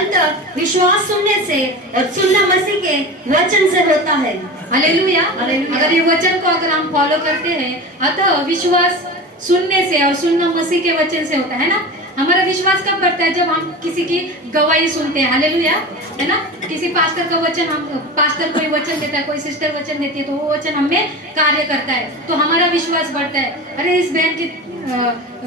अंत विश्वास सुनने से और सुनना मसीह के वचन से होता है। हालेलुया। अगर ये वचन को अगर हम फॉलो करते हैं, अतः विश्वास सुनने से और सुनना मसीह के वचन से होता है ना। हमारा विश्वास कब बढ़ता है? जब हम किसी की गवाही सुनते हैं। हालेलुया, है ना। किसी पास्टर का वचन, हम पास्टर कोई वचन देता है, कोई सिस्टर वचन देती है, तो वो वचन हमें कार्य करता है, तो हमारा विश्वास बढ़ता है। अरे इस बहन की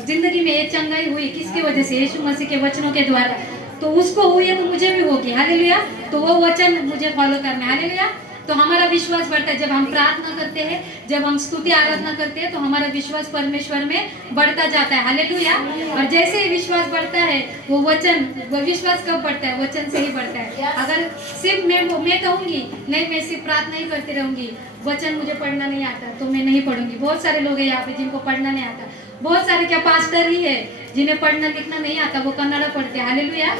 जिंदगी में ये चंगाई हुई, किसकी वजह से? यीशु मसीह के वचनों के द्वारा। तो उसको हुई है तो मुझे भी होगी। हालेलुया। तो वो वचन मुझे फॉलो करना है। हालेलुया। तो हमारा विश्वास बढ़ता है। जब हम प्रार्थना करते हैं, जब हम स्तुति आराधना करते हैं, तो हमारा विश्वास परमेश्वर में बढ़ता जाता है। हालेलुया। और जैसे ही विश्वास बढ़ता है, वो वचन, वो विश्वास कब बढ़ता है? वचन से ही बढ़ता है। अगर सिर्फ मैं कहूंगी नहीं, मैं सिर्फ प्रार्थना ही करती रहूंगी, वचन मुझे पढ़ना नहीं आता, तो मैं नहीं पढ़ूंगी। बहुत सारे लोग हैं यहाँ पे जिनको पढ़ना नहीं आता। बहुत सारे क्या पास्टर ही है जिन्हें पढ़ना लिखना नहीं आता, वो कन्नड़ा पढ़ते हैं। हालेलुया।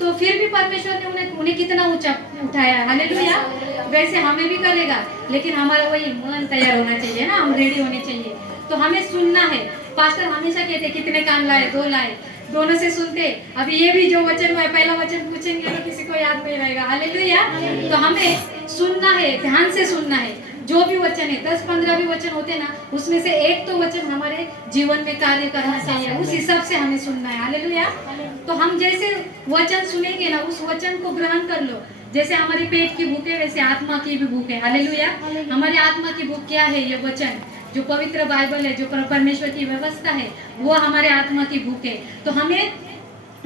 तो फिर भी परमेश्वर ने उन्हें कितना ऊंचा उठाया। हालेलुया। वैसे हमें भी करेगा, लेकिन हमारा वही मन तैयार होना चाहिए ना, हम रेडी होने चाहिए। तो हमें सुनना है। पास्टर हमेशा कहते कितने कान लाए? 2 लाए, दोनों से सुनते। अभी ये भी जो वचन हुआ है, पहला वचन पूछेंगे तो किसी को याद नहीं रहेगा। हालेलुया। तो हमें सुनना है, ध्यान से सुनना है। जो भी वचन है, 10-15 भी वचन होते ना, उसमें से एक तो वचन हमारे जीवन में कार्य करना चाहिए। उस हिसाब से हमें सुनना है। हालेलुया। तो हम जैसे वचन सुनेंगे ना, उस वचन को ग्रहण कर लो। जैसे हमारी पेट की भूख है, वैसे आत्मा की भी भूख है। हालेलुया। हमारी आत्मा की भूख क्या है? ये वचन, जो पवित्र बाइबल है, जो परमेश्वर की व्यवस्था है, वो हमारे आत्मा की भूख है। तो हमें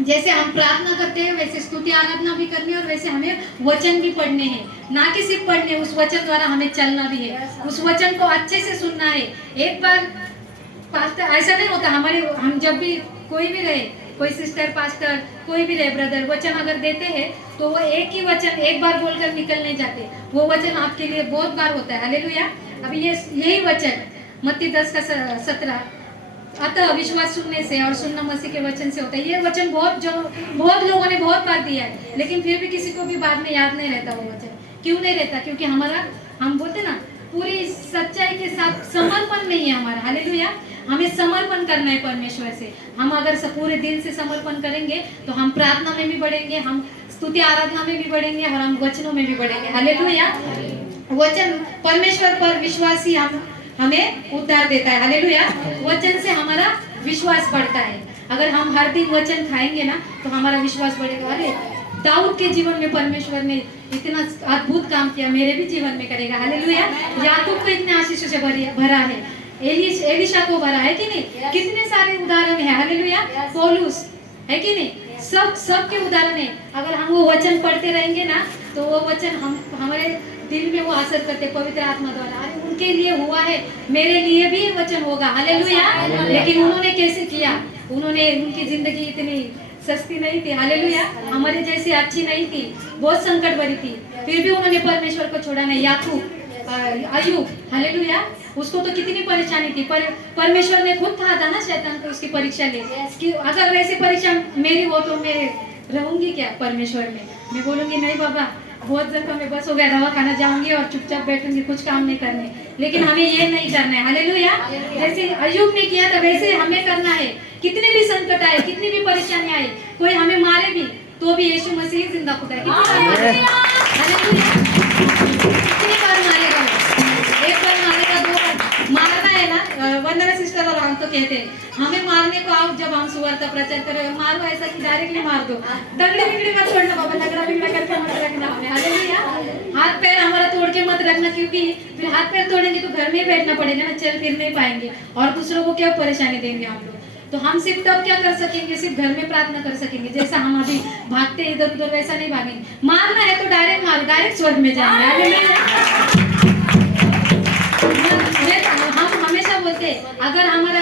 जैसे हम प्रार्थना करते हैं, वैसे स्तुति आराधना भी करनी है, और वैसे हमें वचन भी पढ़ने हैं। ना कि सिर्फ पढ़ने, उस वचन द्वारा हमें चलना भी है। उस वचन को अच्छे से सुनना है। एक बार पास्टर, ऐसा नहीं होता हमारे, हम जब भी कोई भी रहे, कोई सिस्टर, पास्टर, कोई भी रहे, ब्रदर, वचन अगर देते हैं तो वो एक ही वचन एक बार बोलकर निकल नहीं जाते। वो वचन आपके लिए बहुत बार होता है। हालेलुया। अभी यही वचन मत्ती 10:17, अतः विश्वास सुनने से और सुनना मसीह के वचन से होता है। ये वचन बहुत लोगों ने बहुत बार दिया है, लेकिन फिर भी किसी को भी बाद में याद नहीं रहता वो वचन। क्यों नहीं रहता? क्योंकि हमारा, हम बोलते ना, पूरी सच्चाई के साथ समर्पण नहीं है हमारा। हालेलुया। हमें समर्पण करना है परमेश्वर से। हम अगर पूरे दिल से समर्पण करेंगे तो हम प्रार्थना में भी बढ़ेंगे, हम स्तुति आराधना में भी बढ़ेंगे, और हम वचनों में भी बढ़ेंगे। हालेलुया। वचन, परमेश्वर पर विश्वास ही हमें उद्धार देता है। हालेलुया। वचन से हमारा विश्वास बढ़ता है। अगर हम हर दिन वचन खाएंगे ना, तो हमारा विश्वास बढ़ेगा। अरे दाऊद के जीवन में परमेश्वर ने इतना अद्भुत काम किया, मेरे भी जीवन में करेगा। हालेलुया। याकूब को इतने आशीषों से भरा है, एलिशा को भरा है कि नहीं? कितने सारे उदाहरण है। हालेलुया। पौलुस है कि नहीं? सब के उदाहरण है। अगर हम वो वचन पढ़ते रहेंगे ना, तो वो वचन हमारे दिल में वो असर करते पवित्र आत्मा द्वारा। अरे उनके लिए हुआ है, मेरे लिए भी ये वचन होगा। हालेलुया। लेकिन उन्होंने कैसे किया? उन्होंने, उनकी जिंदगी इतनी सस्ती नहीं थी। हालेलुया। हमारे जैसी अच्छी नहीं थी, बहुत संकट भरी थी, फिर भी उन्होंने परमेश्वर को छोड़ा नहीं। याकूब, अय्यूब, हालेलुया, उसको तो कितनी परेशानी थी, पर परमेश्वर ने खुद कहा था ना शैतान को उसकी परीक्षा ले, कि अगर वैसी परीक्षा मेरी हो तो मैं रहूंगी क्या परमेश्वर में? मैं बोलूंगी नहीं बाबा, बहुत जगह में बस हो गया, दवा खाना जाऊंगी और चुपचाप बैठूंगी, कुछ काम नहीं करने। लेकिन हमें ये नहीं करना है। हालेलुया। जैसे अय्यूब ने किया था, वैसे हमें करना है। कितने भी संकट आए, कितनी भी परेशानी आए, कोई हमें मारे भी तो भी यीशु मसीह जिंदा खुदा है। कितनी बार मारेगा? एक बार मारेगा, 2 बार मारना है ना। वंदना सिस्टर और हम तो कहते हैं, हमें मारने को आओ, जब हम सुवार्ता प्रचार करें, मारो ऐसा कि डायरेक्टली मार दो। दगड़ी बिगड़ी मत छोड़ना बाबा, लगड़ा बिगड़ा करके मत रखना हमें। हालेलुया। हाथ पैर हमारा तोड़ के मत रखना, क्योंकि फिर हाथ पैर तोड़ेंगे तो घर में ही बैठना पड़ेगा ना, चल फिर नहीं पाएंगे, और दूसरों को क्या परेशानी देंगे हम लोग। तो हम सिर्फ तब क्या कर सकेंगे? सिर्फ घर में प्रार्थना कर सकेंगे। जैसा हम अभी भागते इधर उधर, वैसा नहीं भागेंगे। मारना है तो डायरेक्ट मारो, डायरेक्ट स्वर्ग में जाएंगे। हम हमेशा बोलते, अगर हमारा,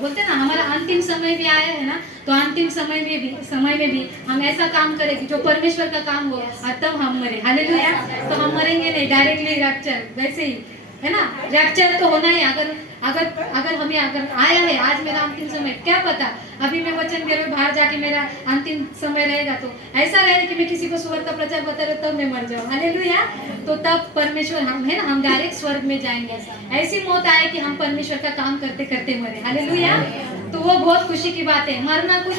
बोलते ना, हमारा अंतिम समय भी आया है ना, तो अंतिम समय में भी हम ऐसा काम करें जो परमेश्वर का काम हो, और तब हम मरे। हालेलुया। तो हम मरेंगे नहीं, डायरेक्टली रैप्चर, वैसे ही है ना। रैप्चर तो होना है। अगर हमें आया है आज मेरा अंतिम समय, क्या पता अभी मैं वचन दे रही हूँ, बाहर जाके मेरा अंतिम समय रहेगा, तो ऐसा रहेगा कि मैं किसी को सुवर्ता प्रचार बता रही हूँ, तब मैं मर जाऊँ। हालेलुया। तो तब परमेश्वर, हम है ना, हम डायरेक्ट स्वर्ग में जाएंगे। ऐसी मौत आए कि हम परमेश्वर का काम करते करते मरे। हालेलुया। तो वो बहुत खुशी की बात है। मरना कुछ